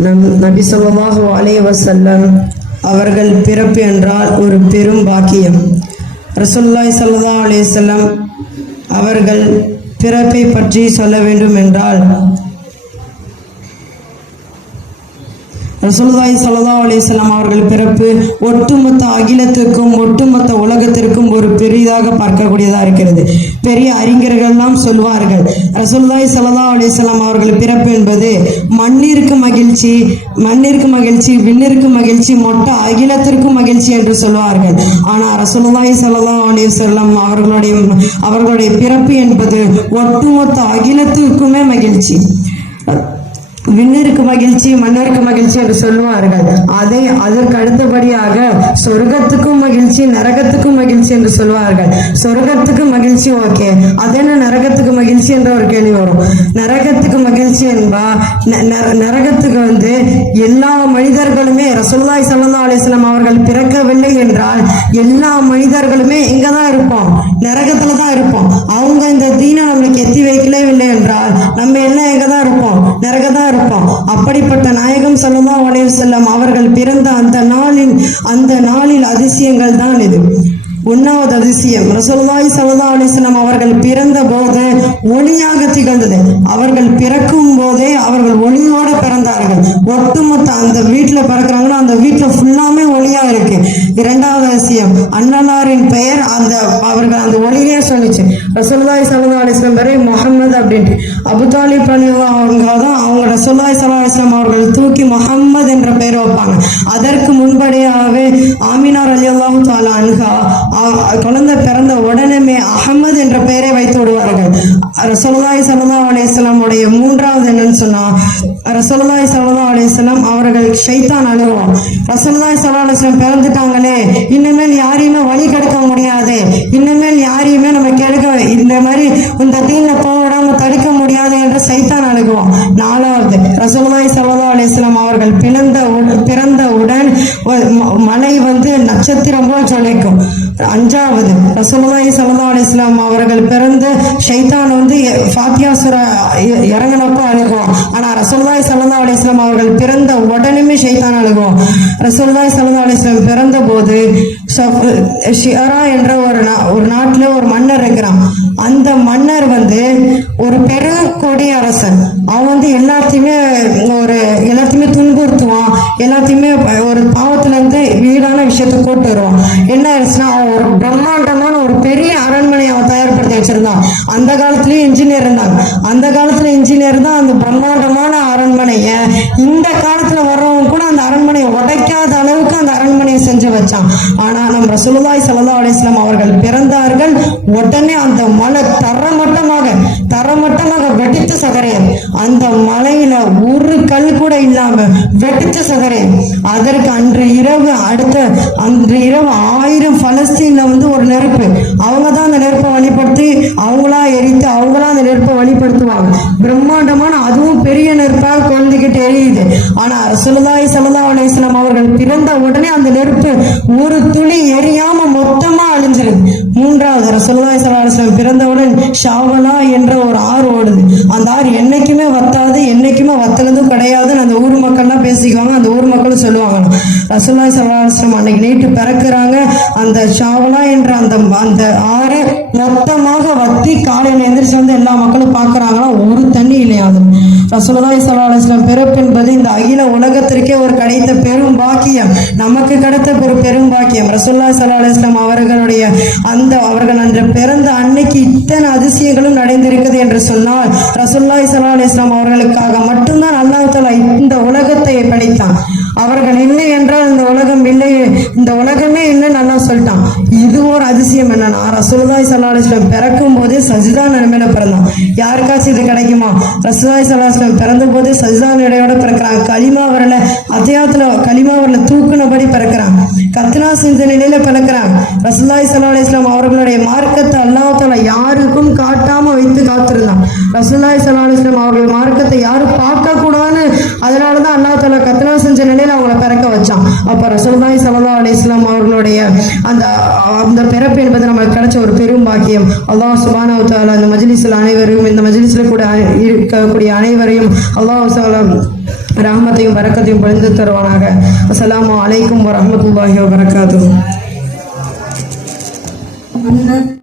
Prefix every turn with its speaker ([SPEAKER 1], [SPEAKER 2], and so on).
[SPEAKER 1] நம் நபி ஸல்லல்லாஹு அலைஹி அவர்கள் பிறப்பு என்றால் ஒரு பெரும் பாக்கியம். ரசோல்லாய் சல்லா அலைஹி அவர்கள் பிறப்பை பற்றி சொல்ல வேண்டும் என்றால் ரசூலுதாய் சல்லா அலிஸ்லாம் அவர்கள் பிறப்பு ஒட்டுமொத்த அகிலத்துக்கும் ஒட்டுமொத்த உலகத்திற்கும் ஒரு பெரிதாக பார்க்கக்கூடியதாக இருக்கிறது. பெரிய அறிஞர்கள்லாம் சொல்வார்கள். ரசூலுல்லாஹி சல்லா அலிஸ்லாம் அவர்கள் பிறப்பு என்பது மண்ணிற்கு மகிழ்ச்சி மண்ணிற்கு மகிழ்ச்சி விண்ணிற்கு மகிழ்ச்சி மொட்ட அகிலத்திற்கும் மகிழ்ச்சி என்று சொல்வார்கள். ஆனால் ரசூலுல்லாஹி சல்லா அலிஸ்லாம் அவர்களுடைய அவர்களுடைய பிறப்பு என்பது ஒட்டுமொத்த அகிலத்திற்குமே மகிழ்ச்சி. விண்ணிற்கு மகிழ்ச்சி மண்ணிற்கு மகிழ்ச்சி என்று சொல்லுவார்கள். அதை அதற்கு அடுத்தபடியாக சொர்க்கத்துக்கும் மகிழ்ச்சி நரகத்துக்கும் மகிழ்ச்சி என்று சொல்வார்கள் சொர்க்கத்துக்கு மகிழ்ச்சி ஓகே அது நரகத்துக்கு மகிழ்ச்சி? மகிழ்ச்சி என்ற ஒரு கேள்வி வரும். நரகத்துக்கு மகிழ்ச்சி என்பா ந- நரகத்துக்கு வந்து எல்லா மனிதர்களுமே ரசோல்லாய் சல்லா அலிஸ்லாம் அவர்கள் பிறக்கவில்லை என்றால் எல்லா மனிதர்களுமே எங்க தான் இருப்போம். நரகத்துல தான் இருப்போம். அவங்க இந்த தீனை நம்மளுக்கு எத்தி வைக்கலே இல்லை என்றால் நம்ம எல்லாம் எங்கே தான் இருப்போம். நரக தான் இருப்போம். அப்படிப்பட்ட நாயகம் சல்லா அலைஹி செல்லம் அவர்கள் பிறந்த அந்த நாளின் அந்த நாளில் அதிசயங்கள் தான் இது. ஒன்னாவது அதிசயம். ரசோல்லாய் சலதா அலைஹி அவர்கள் பிறந்த போது ஒளியாக திகழ்ந்தது. அவர்கள் பிறக்கும் போதே அவர்கள் ஒளியோட பிறந்தார்கள். ஒட்டுமொத்த அந்த வீட்டில் பிறக்கிறாங்களோ அந்த வீட்டில் ஃபுல்லாமே ஒளியா இருக்கு. இரண்டாவது அதிசயம் அண்ணனாரின் பெயர் அந்த அவர்கள் அந்த ஒளியிலே சொல்லிச்சு. ரசோல்லாய் சலதா அலைஹி வஸல்லம் பேரே முஹம்மது அப்படின்ட்டு. அபுதாலி தாலிப் அவங்க தான் அவங்க ரசோல்லாய் சலா அலிஸ்லாம் அவர்கள் தூக்கி முகமது என்ற பெயர் வைப்பாங்க. அதற்கு முன்படியாகவே ஆமினார் ரலியல்லாஹு தஆலா அன்ஹா குழந்தை பிறந்த உடனே அகமது என்ற பெயரை வைத்து விடுவார்கள். ரசூலுல்லாஹி ஸல்லல்லாஹு அலைஹி உடைய மூன்றாவது என்னன்னு சொன்னா ரசூலுல்லாஹி ஸல்லல்லாஹு அலைஹி அவர்கள் ஷைத்தான் அழுவோம் ரசூலுல்லாஹி ஸல்லல்லாஹு அலுவலம் பிறந்துட்டாங்களே இன்னமேல் யாரையுமே வழி கெடுக்க முடியாது. இன்னமேல் யாரையுமே நம்ம கெடுக்க இந்த மாதிரி இந்த தீன போடாம தடுக்க முடியாது என்று சைத்தான் அழுகுவோம் நாலாவது ரசூலுல்லாஹி ஸல்லல்லாஹு அலைஹி அவர்கள் பிறந்த உட- பிறந்தவுடன் மலை வந்து நட்சத்திரம் போல் ஜொலிக்கும். அஞ்சாவது ரசூலுல்லாஹி சல்லா அலைஹி அவர்கள் பிறந்து ஷைத்தான் வந்து ஃபாத்தியா சுரா இ- இறங்கினப்போ அழுகும். ஆனால் ரசூலுல்லாஹி சல்லா அலைஹி வஸல்லம் அவர்கள் பிறந்த உடனே ஷைத்தான் அழுகும். ரசூலுல்லாஹி சல்லா அலைஹி வஸல்லம் பிறந்த போது ஷியரா என்ற ஒரு நா- ஒரு நாட்டில் ஒரு மன்னர் இருக்கிறான். அந்த மன்னர் வந்து ஒரு பெரும் கொடியரசன் அவன் வந்து எல்லாத்தையுமே ஒரு எல்லாத்தையுமே துன்புறுத்துவான். எல்லாத்தையுமே ஒரு பாவ இருந்து விஷயத்த விஷயத்தை கூட்டு வருவான். என்ன ஆயிடுச்சுன்னா ஒரு பிரம்மாண்டமான ஒரு பெரிய அரண்மனை வச்சிருந்தான். அந்த காலத்துலயும் இன்ஜினியர் இருந்தாங்க அந்த காலத்துல இன்ஜினியர் தான் அந்த பிரம்மாண்டமான அரண்மனையை இந்த காலத்துல வர்றவங்க கூட அந்த அரண்மனையை உடைக்காத அளவுக்கு அந்த அரண்மனையை செஞ்சு வச்சான். ஆனா நம்ம ரசூலுல்லாஹி சலதா அலிஸ்லாம் அவர்கள் பிறந்தார்கள் உடனே அந்த மலை தரமட்டமாக தரமட்டமாக வெடித்து சகரையது அந்த மலையில ஒரு கல் கூட இல்லாம வெடித்து சகரையது அதற்கு அன்று இரவு அடுத்த அன்று இரவு ஆயிரம் பலஸ்தீன்ல வந்து ஒரு நெருப்பு. அவங்க தான் அந்த நெருப்பை வழிபடுத்தி அவங்களா எரித்து அவங்களா அந்த நெருப்பை வழிபடுத்துவாங்க பிரம்மாண்டமான அதுவும் பெரிய நெருப்பாக கொழுந்துகிட்டு எரியுது. ஆனா சுலதாய் சலதா அலைஹி அவர்கள் பிறந்த உடனே அந்த நெருப்பு ஒரு துளி எரியாம மொத்தமா அழிஞ்சிருது. மூன்றாவது சுலதாய் ஸல்லல்லாஹு பிறந்தவுடன் ஷாவலா என்ற ஒரு ஆறு ஓடுது. அந்த ஆறு என்னைக்குமே வத்தாது என்னைக்குமே வத்துனதும் கிடையாதுன்னு அந்த ஊர் மக்கள்லாம் பேசிக்குவாங்க அந்த ஊர் மக்களும் சொல்லுவாங்க ரசுல்லாய் ஸல்லல்லாஹு அன்னைக்கு நைட்டு பிறக்குறாங்க. அந்த ஷாவலா என்ற அந்த அந்த ஆறு பாரு மொத்தமாக வத்தி காலையில் எந்திரிச்சு வந்து எல்லா மக்களும் பார்க்குறாங்கன்னா ஒரு தண்ணி இல்லையாது. ரசூலுல்லாஹி ஸல்லல்லாஹு பிறப்பு என்பது இந்த அகில உலகத்திற்கே ஒரு கிடைத்த பெரும் பாக்கியம். நமக்கு கிடைத்த ஒரு பெரும் பாக்கியம். ரசூலுல்லாஹி ஸல்லல்லாஹு அலைஹி அவர்களுடைய அந்த அவர்கள் அன்று பிறந்த அன்னைக்கு இத்தனை அதிசயங்களும் நடந்திருக்குது என்று சொன்னால் ரசூலுல்லாஹி ஸல்லல்லாஹு அலைஹி அவர்களுக்காக மட்டும்தான் அல்லாஹ் தஆலா இந்த உலகத்தை படைத்தான். அவர்கள் இல்லை என்றால் இந்த உலகம் இல்லை. இந்த உலகமே இல்லைன்னு நல்லா சொல்லிட்டான். இது ஒரு அதிசயம் என்னன்னா ரசூலுல்லாஹி ஸல்லல்லாஹு அலைஹி பிறக்கும் போதே சஜிதா நிலைமையில பிறந்தான். யாருக்காச்சும் இது கிடைக்குமா? ரசூலாய் ஸல்லல்லாஹு பிறந்த போதே சஜிதா நிலையோட பிறக்கிறான். களிமா வரல அத்தியாத்துல களிமா வரல தூக்குனபடி பிறக்கிறாங்க கத்னா செஞ்ச நிலையில பிறக்கிறாங்க ரசுல்லாய் சல்லா அலிஸ்லாம் அவர்களுடைய மார்க்கத்தை அல்லாஹ் யாருக்கும் காட்டாம வைத்து காத்திருந்தான். ரசுல்லாய் சல்லா அலிஸ்லாம் அவர்கள் மார்க்கத்தை யாரும் பார்க்க கூடாதுன்னு அதனால தான் அல்லாஹ் கத்னா செஞ்ச நிலையில அவங்கள பிறக்க வச்சான். அப்ப ரசுல்லாய் சல்லா அலிஸ்லாம் அவர்களுடைய அந்த அந்த பிறப்பு என்பது நமக்கு கிடைச்ச ஒரு பெரும் பாக்கியம். அல்லாஹ் சுபானா வ அந்த இந்த மஜ்லிஸில் அனைவரையும் இந்த மஜ்லிஸில் கூட இருக்கக்கூடிய அனைவரையும் அல்லாஹ் ரஹமத்தையும் வரக்கத்தையும் பொழுது தருவானாக. அஸ்லாம் அலைக்கும் வரமத்துல்லாஹி வபரகாத்துஹு.